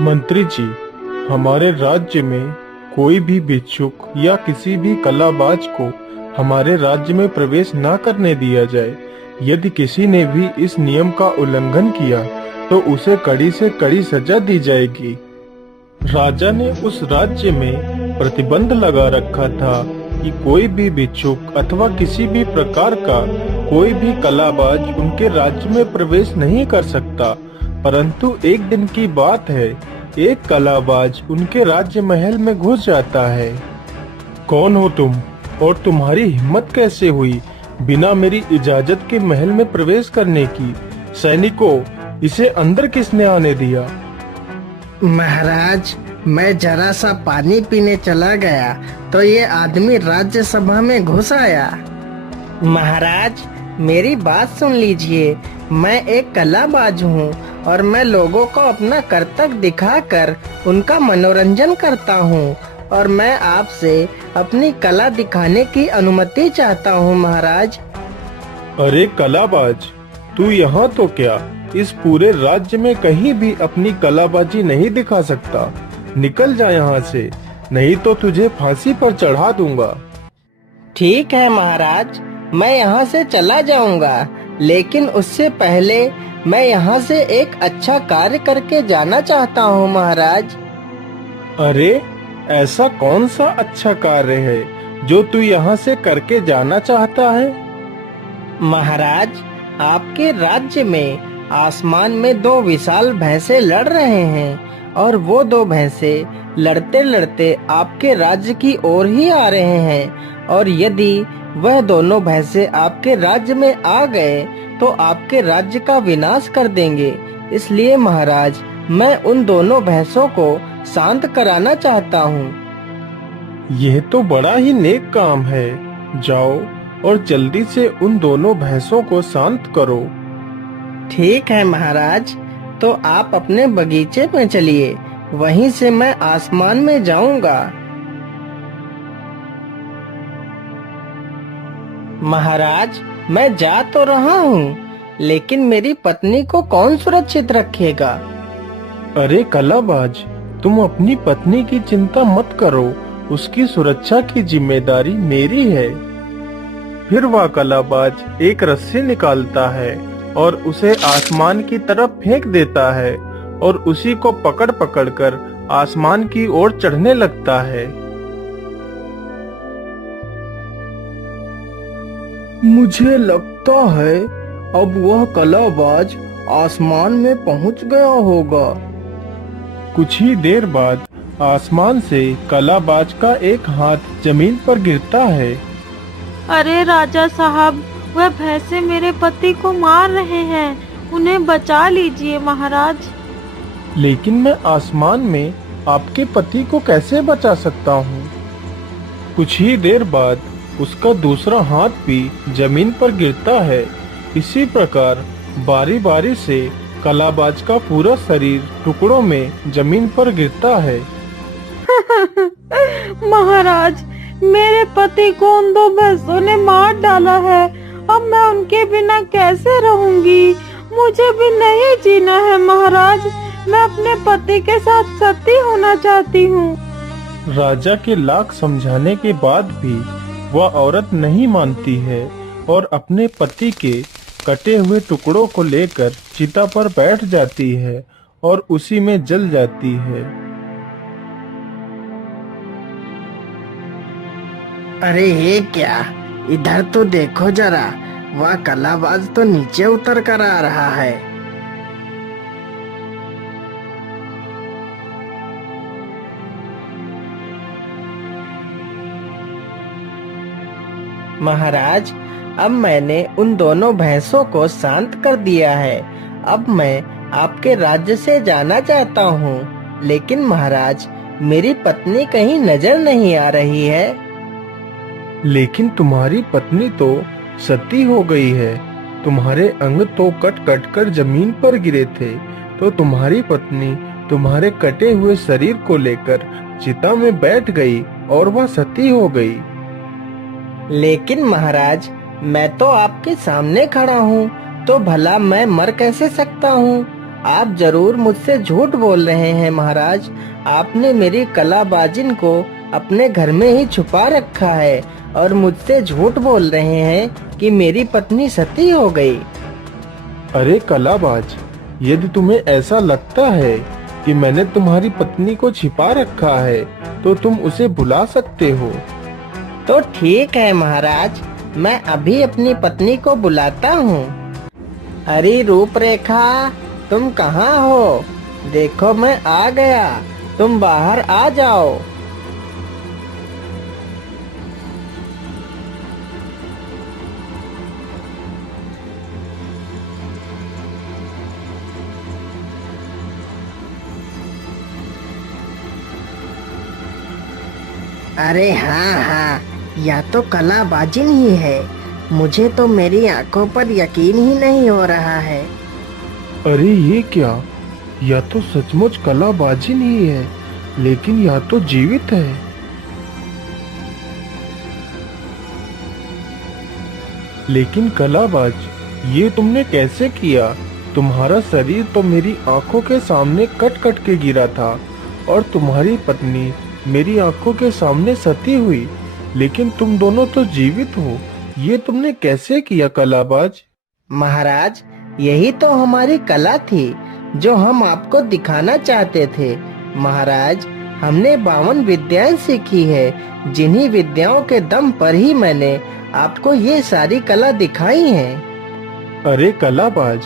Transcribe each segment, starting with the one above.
मंत्री जी, हमारे राज्य में कोई भी भिक्षुक या किसी भी कलाबाज को हमारे राज्य में प्रवेश न करने दिया जाए। यदि किसी ने भी इस नियम का उल्लंघन किया तो उसे कड़ी से कड़ी सजा दी जाएगी। राजा ने उस राज्य में प्रतिबंध लगा रखा था कि कोई भी भिक्षुक अथवा किसी भी प्रकार का कोई भी कलाबाज उनके राज्य में प्रवेश नहीं कर सकता। परंतु एक दिन की बात है, एक कलाबाज उनके राज्य महल में घुस जाता है। कौन हो तुम और तुम्हारी हिम्मत कैसे हुई बिना मेरी इजाजत के महल में प्रवेश करने की? सैनिकों, इसे अंदर किसने आने दिया? महाराज, मैं जरा सा पानी पीने चला गया तो ये आदमी राज्यसभा में घुस आया। महाराज, मेरी बात सुन लीजिए। मैं एक कलाबाज हूँ और मैं लोगों को अपना करतब दिखाकर उनका मनोरंजन करता हूँ और मैं आपसे अपनी कला दिखाने की अनुमति चाहता हूँ महाराज। अरे कलाबाज, तू यहाँ तो क्या इस पूरे राज्य में कहीं भी अपनी कलाबाजी नहीं दिखा सकता। निकल जा यहाँ से, नहीं तो तुझे फांसी पर चढ़ा दूंगा। ठीक है महाराज, मैं यहाँ से चला जाऊंगा, लेकिन उससे पहले मैं यहाँ से एक अच्छा कार्य करके जाना चाहता हूँ महाराज। अरे, ऐसा कौन सा अच्छा कार्य है जो तू यहाँ से करके जाना चाहता है? महाराज, आपके राज्य में आसमान में दो विशाल भैंसे लड़ रहे हैं और वो दो भैंसे लड़ते लड़ते आपके राज्य की ओर ही आ रहे हैं, और यदि वह दोनों भैंसे आपके राज्य में आ गए तो आपके राज्य का विनाश कर देंगे। इसलिए महाराज, मैं उन दोनों भैंसों को शांत कराना चाहता हूँ। यह तो बड़ा ही नेक काम है। जाओ और जल्दी से उन दोनों भैंसों को शांत करो। ठीक है महाराज, तो आप अपने बगीचे में चलिए, वहीं से मैं आसमान में जाऊंगा। महाराज, मैं जा तो रहा हूँ, लेकिन मेरी पत्नी को कौन सुरक्षित रखेगा? अरे कलाबाज, तुम अपनी पत्नी की चिंता मत करो, उसकी सुरक्षा की जिम्मेदारी मेरी है। फिर वह कलाबाज एक रस्सी निकालता है और उसे आसमान की तरफ फेंक देता है और उसी को पकड़ पकड़ कर आसमान की ओर चढ़ने लगता है। मुझे लगता है अब वह कलाबाज आसमान में पहुंच गया होगा। कुछ ही देर बाद आसमान से कलाबाज का एक हाथ जमीन पर गिरता है। अरे राजा साहब, वह भैंसे मेरे पति को मार रहे हैं, उन्हें बचा लीजिए महाराज। लेकिन मैं आसमान में आपके पति को कैसे बचा सकता हूँ? कुछ ही देर बाद उसका दूसरा हाथ भी जमीन पर गिरता है। इसी प्रकार बारी बारी से कलाबाज का पूरा शरीर टुकड़ों में जमीन पर गिरता है। महाराज, मेरे पति को उन दो भैंसों ने मार डाला है। अब मैं उनके बिना कैसे रहूंगी? मुझे भी नहीं जीना है महाराज। मैं अपने पति के साथ सती होना चाहती हूँ। राजा के लाख समझाने के बाद भी वह औरत नहीं मानती है और अपने पति के कटे हुए टुकड़ों को लेकर चिता पर बैठ जाती है और उसी में जल जाती है। अरे ये क्या, इधर तो देखो जरा, वह कलाबाज तो नीचे उतर कर आ रहा है। महाराज, अब मैंने उन दोनों भैंसों को शांत कर दिया है। अब मैं आपके राज्य से जाना चाहता हूँ, लेकिन महाराज, मेरी पत्नी कहीं नजर नहीं आ रही है। लेकिन तुम्हारी पत्नी तो सती हो गई है। तुम्हारे अंग तो कट कट कर जमीन पर गिरे थे, तो तुम्हारी पत्नी तुम्हारे कटे हुए शरीर को लेकर चिता में बैठ गई और वह सती हो गई। लेकिन महाराज, मैं तो आपके सामने खड़ा हूँ, तो भला मैं मर कैसे सकता हूँ? आप जरूर मुझसे झूठ बोल रहे हैं महाराज। आपने मेरी कलाबाजिन को अपने घर में ही छुपा रखा है और मुझसे झूठ बोल रहे हैं कि मेरी पत्नी सती हो गई। अरे कलाबाज, यदि तुम्हें ऐसा लगता है कि मैंने तुम्हारी पत्नी को छिपा रखा है तो तुम उसे बुला सकते हो। तो ठीक है महाराज, मैं अभी अपनी पत्नी को बुलाता हूँ। अरे रूपरेखा, तुम कहाँ हो? देखो मैं आ गया, तुम बाहर आ जाओ। अरे हाँ हाँ, या तो कलाबाजिन ही है। मुझे तो मेरी आंखों पर यकीन ही नहीं हो रहा है। अरे ये क्या, या तो सचमुच कलाबाजिन ही है, लेकिन या तो जीवित है। लेकिन कलाबाज, ये तुमने कैसे किया? तुम्हारा शरीर तो मेरी आंखों के सामने कट कट के गिरा था और तुम्हारी पत्नी मेरी आंखों के सामने सती हुई, लेकिन तुम दोनों तो जीवित हो। ये तुमने कैसे किया कलाबाज? महाराज, यही तो हमारी कला थी जो हम आपको दिखाना चाहते थे। महाराज, हमने 52 विद्याएं सीखी है, जिन्हीं विद्याओं के दम पर ही मैंने आपको ये सारी कला दिखाई है। अरे कलाबाज,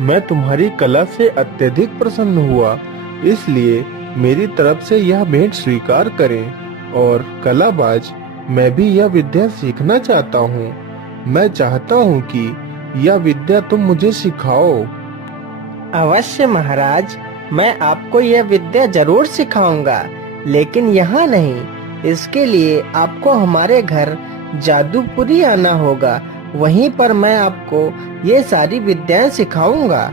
मैं तुम्हारी कला से अत्यधिक प्रसन्न हुआ, इसलिए मेरी तरफ से यह भेंट स्वीकार करें। और कलाबाज, मैं भी यह विद्या सीखना चाहता हूँ। मैं चाहता हूँ कि यह विद्या तुम मुझे सिखाओ। अवश्य महाराज, मैं आपको यह विद्या जरूर सिखाऊंगा, लेकिन यहाँ नहीं। इसके लिए आपको हमारे घर जादूपुरी आना होगा। वहीं पर मैं आपको ये सारी विद्याएं सिखाऊंगा।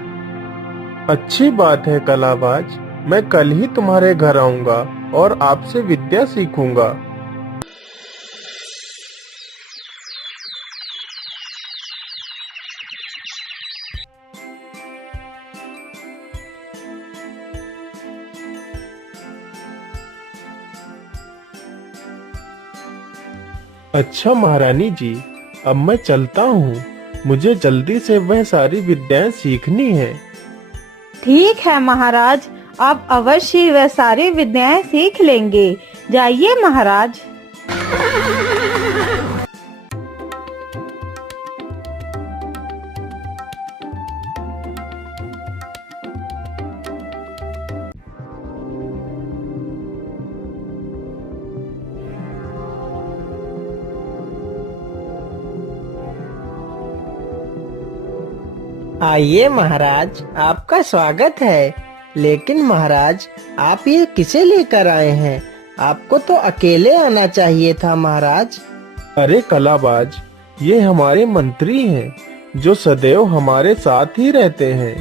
अच्छी बात है कलाबाज, मैं कल ही तुम्हारे घर आऊंगा और आपसे विद्या सीखूंगा। अच्छा महारानी जी, अब मैं चलता हूँ। मुझे जल्दी से वह सारी विद्याएं सीखनी है। ठीक है महाराज, आप अवश्य वह सारी विद्याएं सीख लेंगे। जाइए महाराज। आइए महाराज, आपका स्वागत है। लेकिन महाराज, आप ये किसे लेकर आए हैं? आपको तो अकेले आना चाहिए था महाराज। अरे कलाबाज, ये हमारे मंत्री हैं, जो सदैव हमारे साथ ही रहते हैं।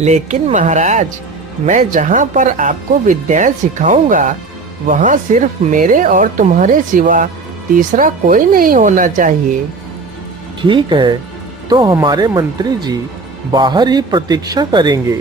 लेकिन महाराज, मैं जहाँ पर आपको विद्याएं सिखाऊंगा, वहाँ सिर्फ मेरे और तुम्हारे सिवा तीसरा कोई नहीं होना चाहिए। ठीक है, तो हमारे मंत्री जी बाहर ही प्रतीक्षा करेंगे।